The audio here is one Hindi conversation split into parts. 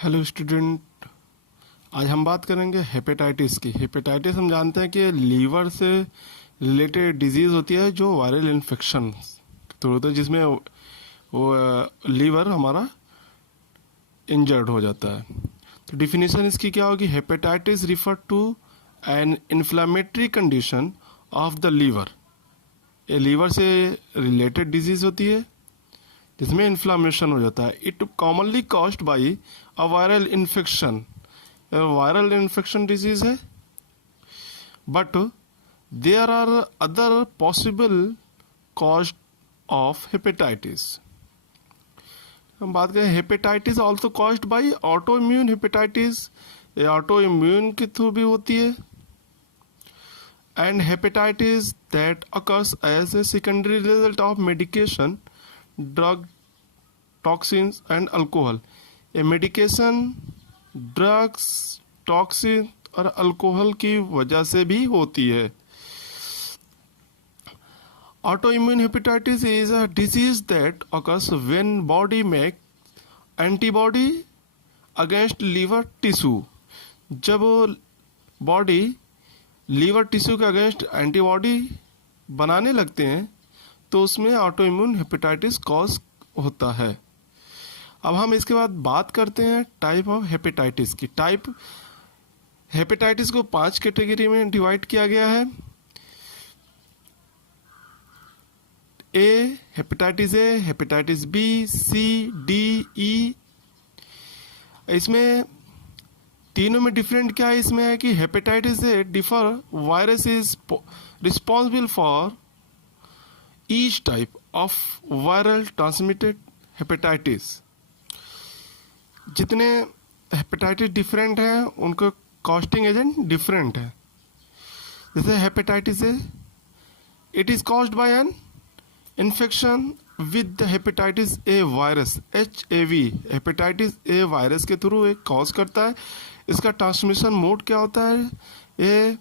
हेलो स्टूडेंट, आज हम बात करेंगे हेपेटाइटिस की। हेपेटाइटिस हम जानते हैं कि लीवर से रिलेटेड डिजीज़ होती है जो वायरल इन्फेक्शन तो होता है, जिसमें वो लीवर हमारा इंजर्ड हो जाता है। तो डिफिनीशन इसकी क्या होगी? Hepatitis refer to an inflammatory condition of the liver. ये लीवर से रिलेटेड डिजीज़ होती है जिसमें इन्फ्लामेशन हो जाता है। It commonly caused by a viral infection. Viral infection disease है, but there are other possible cause of hepatitis. हम बात करें hepatitis also caused by auto immune hepatitis. ये ऑटो इम्यून के थ्रू भी होती है। And hepatitis that occurs as a secondary result of medication, drug, toxins and alcohol. ये मेडिकेशन, ड्रग्स, टॉक्सिन और अल्कोहल की वजह से भी होती है। Autoimmune hepatitis is a disease that occurs when body make antibody against liver tissue। जब बॉडी लीवर टिश्यू के अगेंस्ट एंटीबॉडी बनाने लगते हैं तो उसमें ऑटोइम्यून हेपेटाइटिस कॉज होता है। अब हम इसके बाद बात करते हैं टाइप ऑफ हेपेटाइटिस की। टाइप हेपेटाइटिस को 5 कैटेगरी में डिवाइड किया गया है। A hepatitis B, C, D, E. इसमें तीनों में डिफरेंट क्या है? इसमें है कि hepatitis a different virus is responsible for each type of viral transmitted hepatitis. जितने हेपेटाइटिस डिफरेंट हैं उनका कॉस्टिंग एजेंट डिफरेंट है। जैसे hepatitis A, it is caused by an infection with the hepatitis A virus, HAV। Hepatitis A virus के थ्रू एक कॉज करता है। इसका ट्रांसमिशन मोड क्या होता है? ये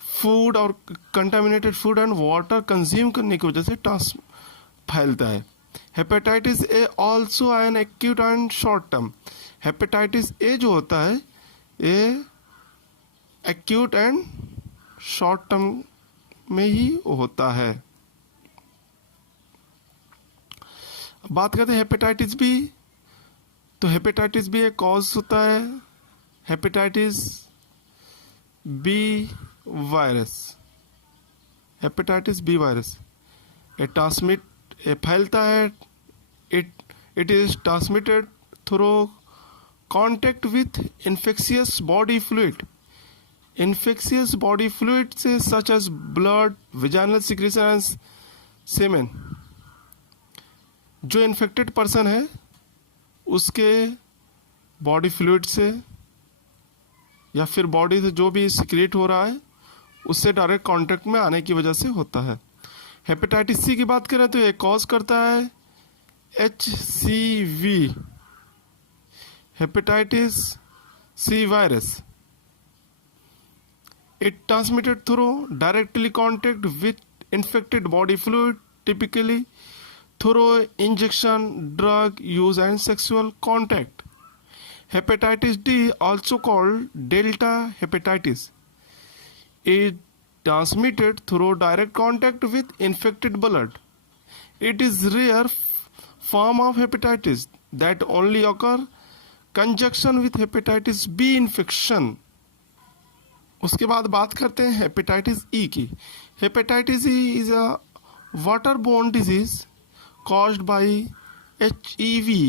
फूड और contaminated food and water consume करने की वजह से फैलता है। Hepatitis A also an acute and short term. Hepatitis A जो होता है ये एक्यूट एंड शॉर्ट टर्म में ही होता है। बात करते हैं हेपेटाइटिस बी। तो हेपेटाइटिस बी एक कॉज होता है hepatitis B virus. Hepatitis B virus ये फैलता है। It is transmitted through contact with infectious body fluid. Infectious body fluid से such as blood, vaginal secretion and semen. जो इन्फेक्टेड पर्सन है उसके बॉडी फ्लूइड से या फिर बॉडी से जो भी सिक्रेट हो रहा है उससे डायरेक्ट कांटेक्ट में आने की वजह से होता है। हेपेटाइटिस सी की बात करें तो ये कॉज करता है HCV, hepatitis C virus. It transmitted through directly contact with infected body fluid, typically through injection, drug use and sexual contact. Hepatitis D also called delta hepatitis is transmitted through direct contact with infected blood. It is rare form of hepatitis that only occur conjunction with hepatitis B infection. उसके बाद बात करते हैं हेपेटाइटिस ई की। Hepatitis E is a waterborne disease caused by HEV,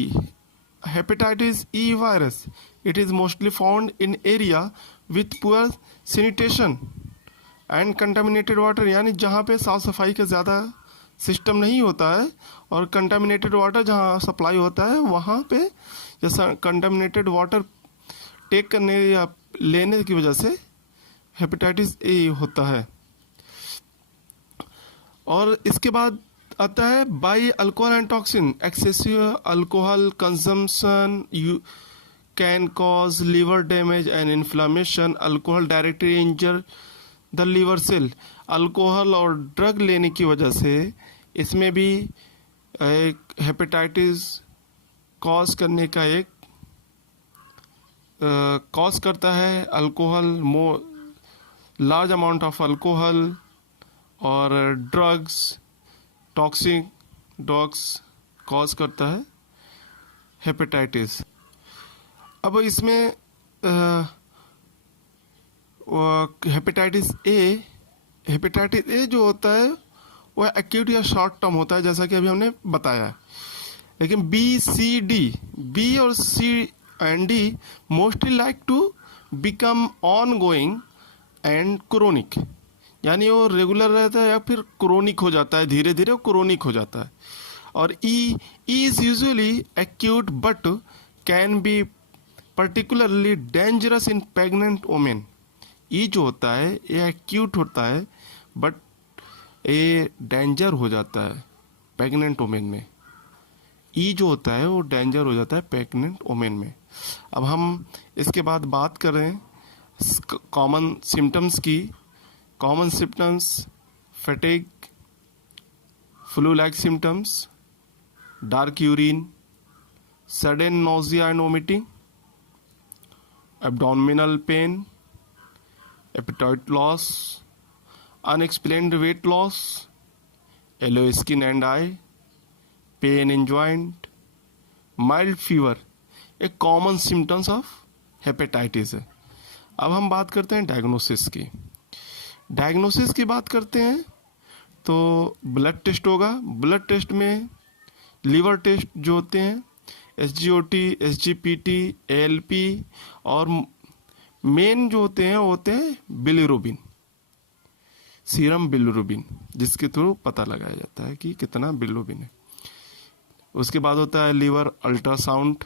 hepatitis E virus. It is mostly found in area with poor sanitation and contaminated water, यानी जहाँ पे साफ़ सफाई का ज़्यादा सिस्टम नहीं होता है और कंटामिनेटेड वाटर जहाँ सप्लाई होता है वहाँ पे जैसा कंटामिनेटेड वाटर टेक करने या लेने की वजह से हेपेटाइटिस ए होता है। और इसके बाद आता है by alcohol and toxin. Excessive alcohol consumption can cause liver damage and inflammation. Alcohol directly injure the liver cell. Alcohol और ड्रग लेने की वजह से इसमें भी एक हेपेटाइटिस कॉज करने का एक कॉज करता है alcohol, large amount of alcohol और ड्रग्स, टॉक्सिक ड्रग्स कॉज करता है हेपेटाइटिस। अब इसमें हेपेटाइटिस ए जो होता है वह एक्यूट या शॉर्ट टर्म होता है, जैसा कि अभी हमने बताया। लेकिन बी और C and D mostly like to become ongoing and chronic, यानी वो रेगुलर रहता है या फिर क्रोनिक हो जाता है, धीरे धीरे वो क्रोनिक हो जाता है। और E is usually acute but can be particularly dangerous in pregnant women. E जो होता है ये एक्यूट होता है बट ये डेंजर हो जाता है प्रेग्नेंट वोमेन में। ई जो होता है वो डेंजर हो जाता है प्रेग्नेंट वोमेन में। अब हम इसके बाद बात करें कॉमन सिम्टम्स की। Common symptoms fatigue, flu like symptoms, dark urine, sudden nausea and vomiting, abdominal pain, appetite loss, unexplained weight loss, yellow skin and eye, pain in joint, mild fever, ये कॉमन सिम्टम्स ऑफ हेपेटाइटिस है। अब हम बात करते हैं डायग्नोसिस की। डायग्नोसिस की बात करते हैं तो ब्लड टेस्ट होगा। ब्लड टेस्ट में लीवर टेस्ट जो होते हैं SGOT, SGPT, ALP, और मेन जो होते हैं बिलिरुबिन, सीरम बिलिरुबिन, जिसके थ्रू पता लगाया जाता है कि कितना बिलिरुबिन है। उसके बाद होता है लीवर अल्ट्रासाउंड,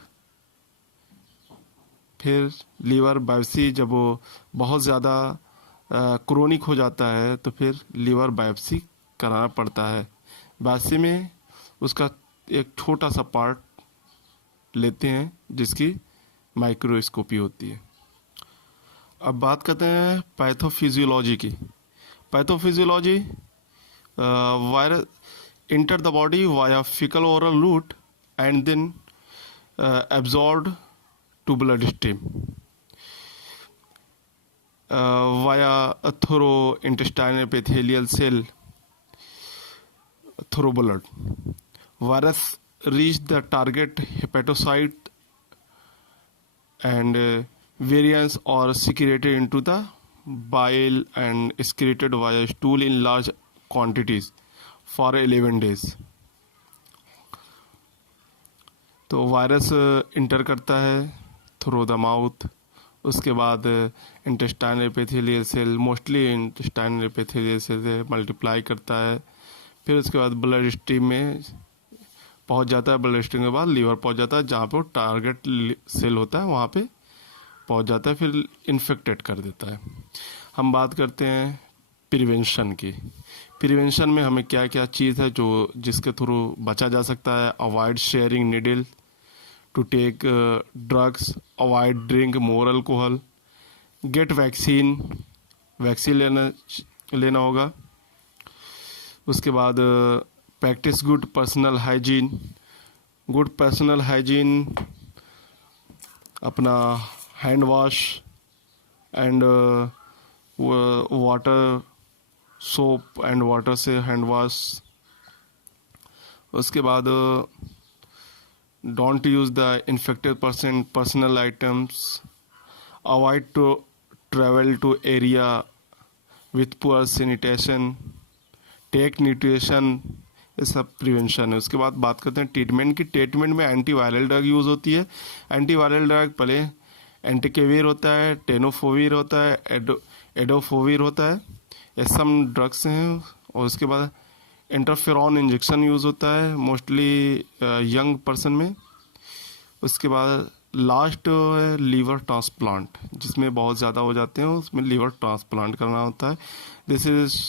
फिर लीवर बायोप्सी, जब वो बहुत ज़्यादा क्रोनिक हो जाता है तो फिर लीवर बायोप्सी कराना पड़ता है। बायोप्सी में उसका एक छोटा सा पार्ट लेते हैं जिसकी माइक्रोस्कोपी होती है। अब बात करते हैं पैथोफिजियोलॉजी की। Pathophysiology, virus enter the body via faecal oral route and then absorbed to blood stream via through intestinal epithelial cell through blood. Virus reach the target hepatocyte and variants are secreted into the bile and excreted via stool in large quantities for 11 days। तो वायरस इंटर करता है थ्रू द माउथ, उसके बाद intestinal epithelial cell, mostly intestinal epithelial cell से मल्टीप्लाई करता है। फिर उसके बाद ब्लड स्ट्रीम में पहुंच जाता है। ब्लड स्ट्रीम के बाद लीवर पहुंच जाता है, जहाँ पे वो टारगेट सेल होता है वहाँ पे पहुंच जाता है, फिर इन्फेक्टेड कर देता है। हम बात करते हैं प्रिवेंशन की। प्रिवेंशन में हमें क्या क्या चीज़ है जो जिसके थ्रू बचा जा सकता है। Avoid sharing needle to take drugs, avoid drink more alcohol, get vaccine लेना होगा। उसके बाद प्रैक्टिस गुड पर्सनल हाइजीन, अपना hand wash and water, soap and water से हैंड वॉश। उसके बाद don't use the infected personal items, avoid to travel to area with poor sanitation, take nutrition, ये सब प्रिवेंशन है। उसके बाद बात करते हैं ट्रीटमेंट की। ट्रीटमेंट में एंटीवायरल ड्रग यूज़ होती है। एंटीवायरल ड्रग पहले एंटिकेविर होता है, टेनोफोविर होता है, एडोफोविर होता है, ये सब ड्रग्स हैं। और उसके बाद इंटरफेरॉन इंजेक्शन यूज़ होता है मोस्टली यंग पर्सन में। उसके बाद लास्ट है लीवर ट्रांसप्लांट, जिसमें बहुत ज़्यादा हो जाते हैं उसमें लीवर ट्रांसप्लांट करना होता है। दिस इज़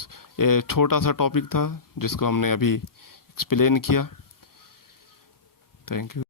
ये छोटा सा टॉपिक था जिसको हमने अभी एक्सप्लेन किया। Thank you.